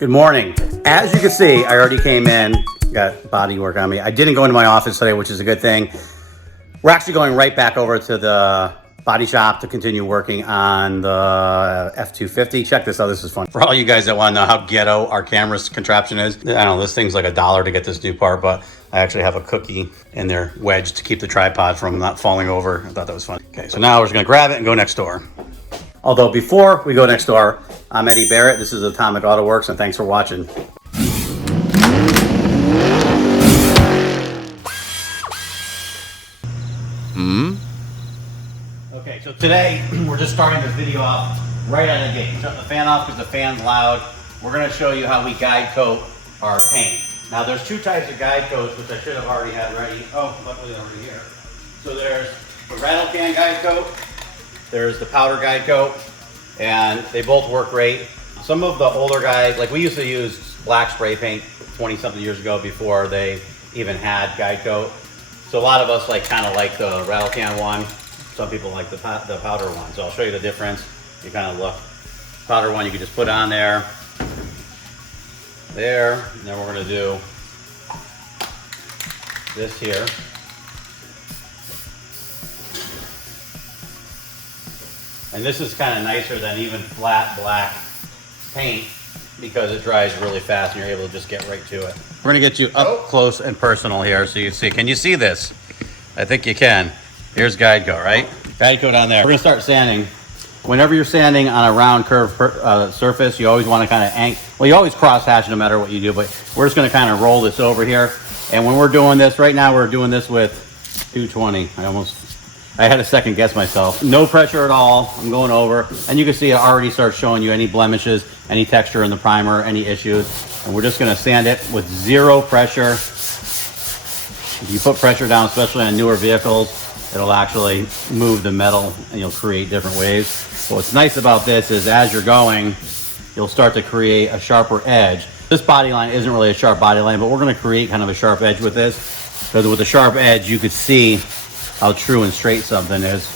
Good morning. As you can see, I already came in, got body work on me. I didn't go into my office today, which is a good thing. We're actually going right back over to the body shop to continue working on the F250. Check this out, this is fun. For all you guys that want to know how ghetto our camera's contraption is, I don't know, this thing's like $1 to get this new part, but I actually have a cookie in there wedged to keep the tripod from not falling over. I thought that was fun. Okay, so now we're just gonna grab it and go next door. Although before we go next door, I'm Eddie Barrett. This is Atomic Autoworks, and thanks for watching. Okay, so today we're just starting this video off right out of the gate. Shut the fan off because the fan's loud. We're going to show you how we guide coat our paint. Now there's two types of guide coats, which I should have already had ready. Oh, luckily they're already here. So there's the rattle can guide coat. There's the powder guide coat, and they both work great. Some of the older guys, like we used to use black spray paint 20 something years ago before they even had guide coat. So a lot of us kind of like the rattle can one. Some people like the powder one. So I'll show you the difference. You kind of look, powder one you can just put on there. There, and then we're gonna do this here. And this is kind of nicer than even flat black paint because it dries really fast and you're able to just get right to it. We're gonna get you up close and personal here so you see. Can you see this? I think you can. Here's guide coat, right? Guide coat on there. We're gonna start sanding. Whenever you're sanding on a round curved surface, you always wanna kind of well, you always cross hatch no matter what you do, but we're just gonna kind of roll this over here. And when we're doing this, right now we're doing this with 220. I had to second guess myself. No pressure at all. I'm going over, and you can see it already starts showing you any blemishes, any texture in the primer, any issues. And we're just gonna sand it with zero pressure. If you put pressure down, especially on newer vehicles, it'll actually move the metal and you'll create different waves. But what's nice about this is as you're going, you'll start to create a sharper edge. This body line isn't really a sharp body line, but we're gonna create kind of a sharp edge with this. Because with the sharp edge, you could see how true and straight something is.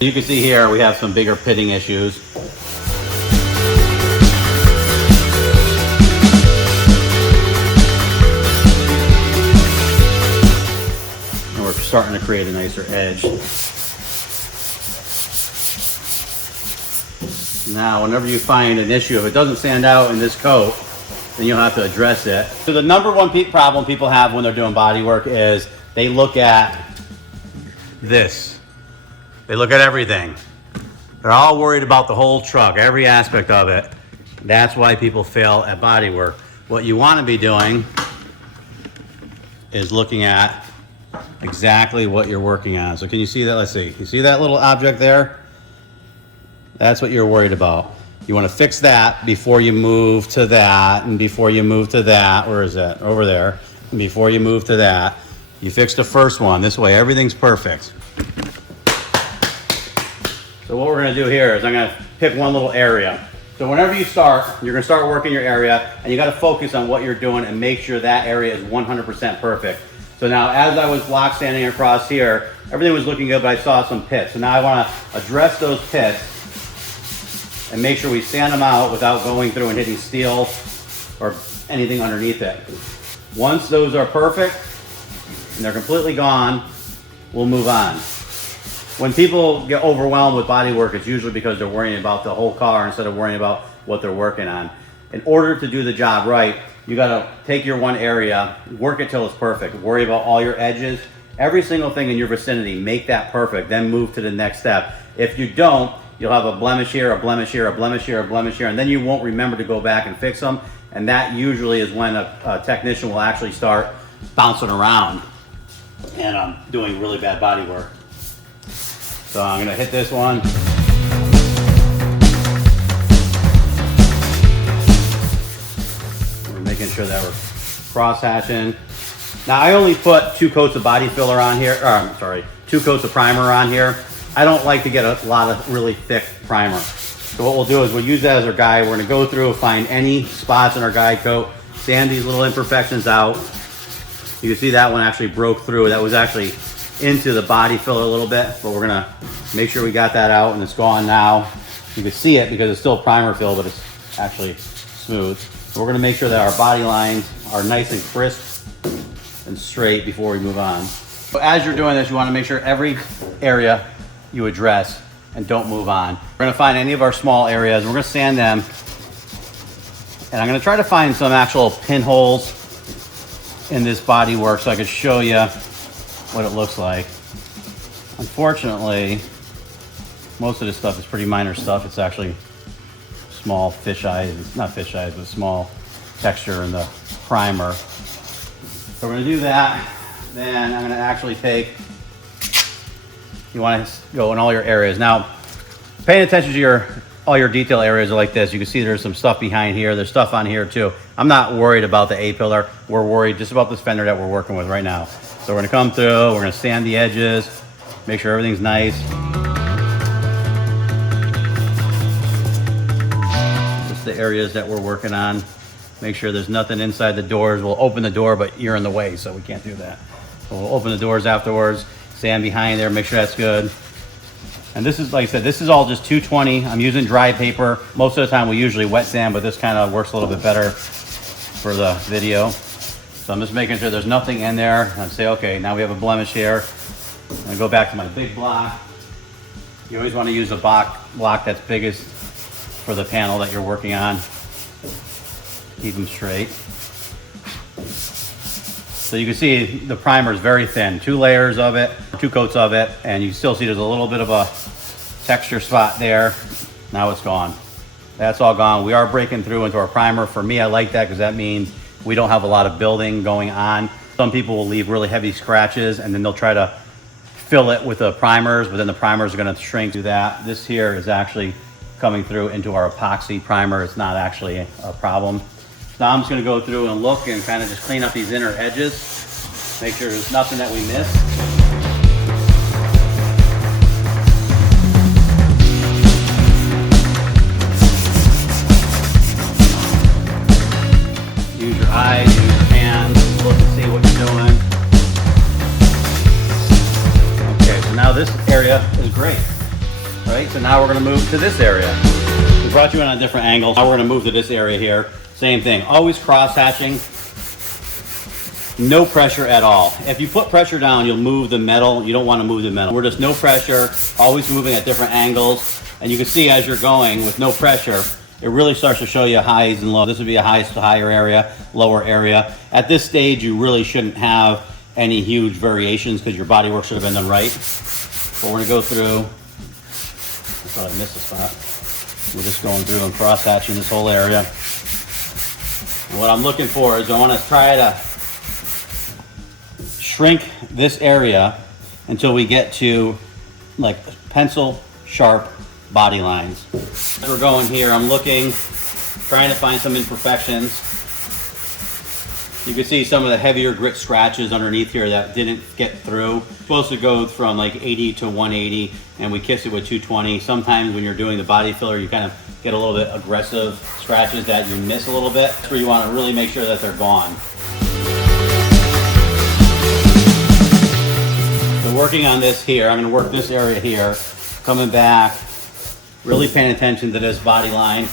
You can see here we have some bigger pitting issues. Starting to create a nicer edge. Now, whenever you find an issue, if it doesn't stand out in this coat, then you'll have to address it. So the number one problem people have when they're doing body work is they look at this. They look at everything. They're all worried about the whole truck, every aspect of it. That's why people fail at body work. What you want to be doing is looking at exactly what you're working on. So can you see that? Let's see. You see that little object there? That's what you're worried about. You want to fix that before you move to that, and before you move to that. Where is that? Over there. And before you move to that, you fix the first one. This way everything's perfect. So what we're going to do here is I'm going to pick one little area. So whenever you start, you're going to start working your area, and you got to focus on what you're doing and make sure that area is 100% perfect. So now as I was block sanding across here, everything was looking good, but I saw some pits. So now I want to address those pits and make sure we sand them out without going through and hitting steel or anything underneath it. Once those are perfect and they're completely gone, we'll move on. When people get overwhelmed with body work, it's usually because they're worrying about the whole car instead of worrying about what they're working on. In order to do the job right, you gotta take your one area, work it till it's perfect, worry about all your edges, every single thing in your vicinity, make that perfect, then move to the next step. If you don't, you'll have a blemish here, a blemish here, a blemish here, a blemish here, and then you won't remember to go back and fix them. And that usually is when a technician will actually start bouncing around and doing really bad body work. So I'm gonna hit this one. Making sure that we're cross hatching. Now I only put 2 coats of body filler on here, 2 coats of primer on here. I don't like to get a lot of really thick primer. So what we'll do is we'll use that as our guide. We're gonna go through, find any spots in our guide coat, sand these little imperfections out. You can see that one actually broke through. That was actually into the body filler a little bit, but we're gonna make sure we got that out and it's gone now. You can see it because it's still primer fill, but it's actually smooth. So we're gonna make sure that our body lines are nice and crisp and straight before we move on. So as you're doing this, you wanna make sure every area you address and don't move on. We're gonna find any of our small areas, we're gonna sand them, and I'm gonna try to find some actual pinholes in this bodywork so I can show you what it looks like. Unfortunately, most of this stuff is pretty minor stuff. It's actually small fish eyes, not fish eyes, but small texture in the primer. So we're gonna do that. Then I'm gonna actually take, you wanna go in all your areas. Now, paying attention to all your detail areas are like this. You can see there's some stuff behind here. There's stuff on here too. I'm not worried about the A-pillar. We're worried just about this fender that we're working with right now. So we're gonna come through, we're gonna sand the edges, make sure everything's nice. Just the areas that we're working on. Make sure there's nothing inside the doors. We'll open the door, but you're in the way, so we can't do that. So we'll open the doors afterwards, sand behind there, make sure that's good. And this is, like I said, this is all just 220. I'm using dry paper. Most of the time we usually wet sand, but this kind of works a little bit better for the video. So I'm just making sure there's nothing in there. And say, okay, now we have a blemish here. I'm gonna go back to my big block. You always want to use a block that's biggest for the panel that you're working on. Keep them straight. So you can see the primer is very thin. 2 layers of it, 2 coats of it, and you still see there's a little bit of a texture spot there. Now it's gone. That's all gone. We are breaking through into our primer. For me, I like that because that means we don't have a lot of building going on. Some people will leave really heavy scratches and then they'll try to fill it with the primers, but then the primers are gonna shrink to that. This here is actually coming through into our epoxy primer. It's not actually a problem. Now I'm just gonna go through and look and kind of just clean up these inner edges. Make sure there's nothing that we missed. Use your eyes, use your hands, look and see what you're doing. Okay, so now this area is great, right? So now we're gonna move to this area. We brought you in on a different angle. Now we're gonna move to this area here. Same thing, always cross hatching, no pressure at all. If you put pressure down, you'll move the metal. You don't want to move the metal. We're just no pressure, always moving at different angles. And you can see as you're going with no pressure, it really starts to show you highs and lows. This would be a higher area, lower area. At this stage, you really shouldn't have any huge variations because your body work should have been done right. But we're gonna go through, I thought I missed a spot. We're just going through and cross hatching this whole area. What I'm looking for is I want to try to shrink this area until we get to like pencil sharp body lines. As we're going here, I'm looking, trying to find some imperfections. You can see some of the heavier grit scratches underneath here that didn't get through. It's supposed to go from like 80 to 180 and we kiss it with 220. Sometimes when you're doing the body filler, you kind of get a little bit aggressive scratches that you miss a little bit. That's where you want to really make sure that they're gone. So working on this here, I'm going to work this area here, coming back, really paying attention to this body line.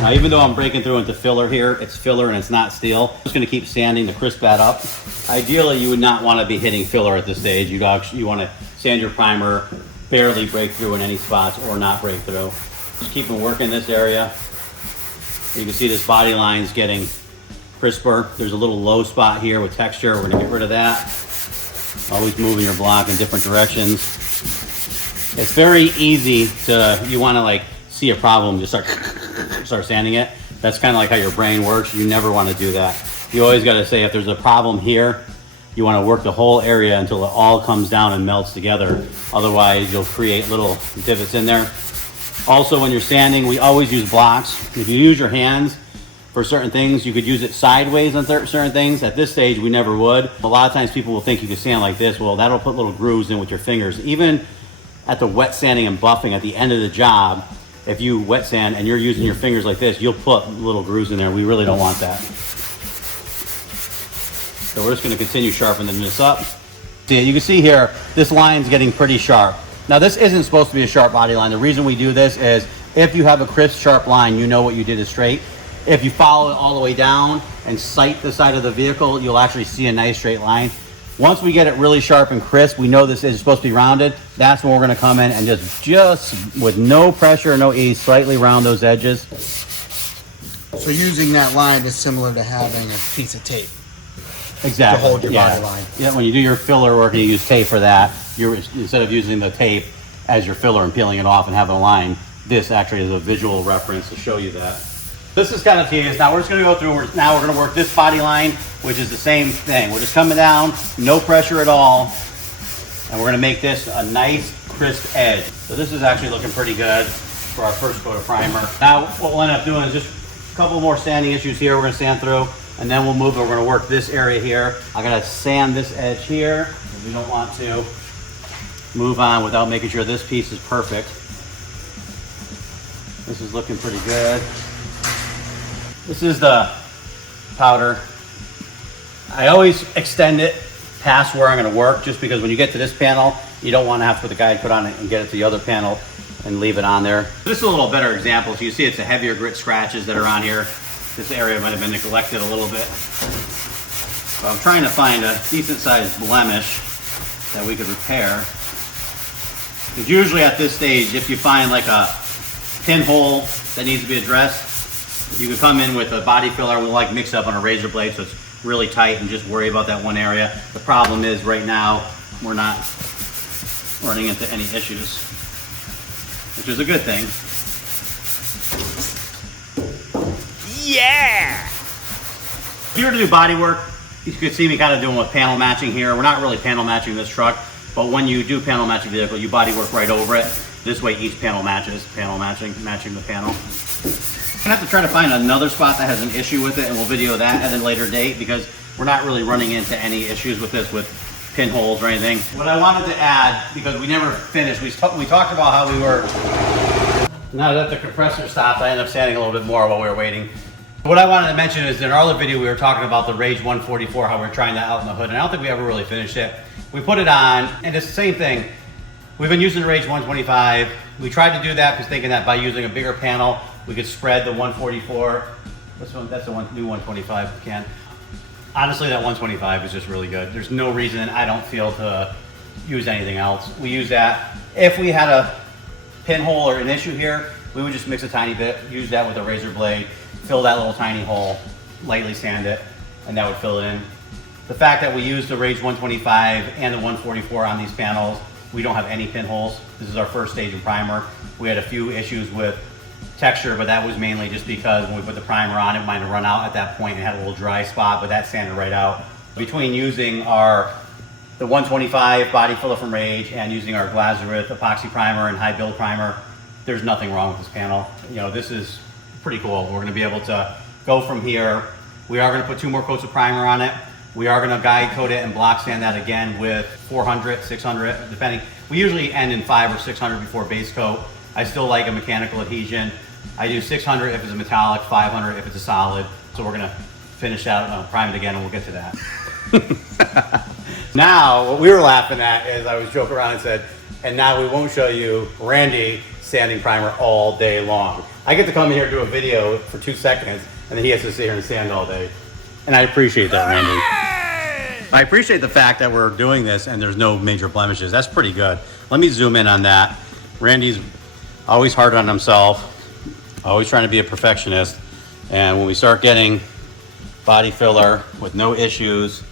Now, even though I'm breaking through into filler here, it's filler and it's not steel. I'm just gonna keep sanding to crisp that up. Ideally, you would not wanna be hitting filler at this stage. You wanna sand your primer, barely break through in any spots or not break through. Just keep working this area. You can see this body line's getting crisper. There's a little low spot here with texture. We're gonna get rid of that. Always moving your block in different directions. It's very easy to, you wanna like see a problem, just start sanding it. That's kind of like how your brain works. You never want to do that. You always got to say if there's a problem here, you want to work the whole area until it all comes down and melts together. Otherwise, you'll create little divots in there. Also, when you're sanding, we always use blocks. If you use your hands, for certain things. You could use it sideways on certain things. At this stage, we never would. A lot of times people will think you can sand like this. Well, that'll put little grooves in with your fingers. Even at the wet sanding and buffing at the end of the job, if you wet sand and you're using your fingers like this, you'll put little grooves in there. We really don't want that. So we're just gonna continue sharpening this up. See, you can see here, this line's getting pretty sharp. Now this isn't supposed to be a sharp body line. The reason we do this is if you have a crisp, sharp line, you know what you did is straight. If you follow it all the way down and sight the side of the vehicle, you'll actually see a nice straight line. Once we get it really sharp and crisp, we know this is supposed to be rounded. That's when we're gonna come in and just with no pressure, no ease, slightly round those edges. So using that line is similar to having a piece of tape. Exactly. To hold your body line. Yeah, when you do your filler work and you use tape for that, you're instead of using the tape as your filler and peeling it off and having a line, this actually is a visual reference to show you that. This is kind of tedious. Now we're just gonna go through, now we're gonna work this body line, which is the same thing. We're just coming down, no pressure at all, and we're gonna make this a nice, crisp edge. So this is actually looking pretty good for our first coat of primer. Now what we'll end up doing is just a couple more sanding issues here we're gonna sand through, and then we'll move, we're gonna work this area here. I gotta sand this edge here, because we don't want to move on without making sure this piece is perfect. This is looking pretty good. This is the powder. I always extend it past where I'm gonna work, just because when you get to this panel, you don't wanna have to put the guide put on it and get it to the other panel and leave it on there. This is a little better example. So you see it's the heavier grit scratches that are on here. This area might have been neglected a little bit. So I'm trying to find a decent sized blemish that we could repair. Because usually at this stage, if you find like a pinhole that needs to be addressed, you can come in with a body filler. We'll like mix up on a razor blade so it's really tight and just worry about that one area. The problem is right now we're not running into any issues, which is a good thing. Yeah! If you were to do body work, you could see me kind of doing with panel matching here. We're not really panel matching this truck, but when you do panel match a vehicle, you body work right over it. This way each panel matches, panel matching the panel. I'm gonna have to try to find another spot that has an issue with it, and we'll video that at a later date, because we're not really running into any issues with this with pinholes or anything. What I wanted to add, because we never finished, we talked about how we were, now that the compressor stopped, I ended up sanding a little bit more while we were waiting. What I wanted to mention is in our other video we were talking about the Rage 144, how we're trying that out in the hood, and I don't think we ever really finished it. We put it on, and it's the same thing. We've been using the Rage 125. We tried to do that because thinking that by using a bigger panel, we could spread the 144. This one, that's the new 125 can. Honestly, that 125 is just really good. There's no reason, I don't feel, to use anything else. We use that. If we had a pinhole or an issue here, we would just mix a tiny bit, use that with a razor blade, fill that little tiny hole, lightly sand it, and that would fill it in. The fact that we use the Rage 125 and the 144 on these panels, we don't have any pinholes. This is our first stage in primer. We had a few issues with texture, but that was mainly just because when we put the primer on, it might have run out at that point and had a little dry spot, but that sanded right out. Between using the 125 body filler from Rage and using our Glasurit epoxy primer and high build primer, there's nothing wrong with this panel. You know, this is pretty cool. We're gonna be able to go from here. We are gonna put 2 more coats of primer on it. We are gonna guide coat it and block sand that again with 400, 600, depending. We usually end in 500 or 600 before base coat. I still like a mechanical adhesion. I do 600 if it's a metallic, 500 if it's a solid. So we're gonna finish that, prime it again, and we'll get to that. Now, what we were laughing at is I was joking around and said, and now we won't show you Randy sanding primer all day long. I get to come here and do a video for 2 seconds, and then he has to sit here and sand all day. And I appreciate that, Randy. I appreciate the fact that we're doing this and there's no major blemishes. That's pretty good. Let me zoom in on that. Randy's always hard on himself, always trying to be a perfectionist. And when we start getting body filler with no issues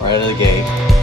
right out of the gate,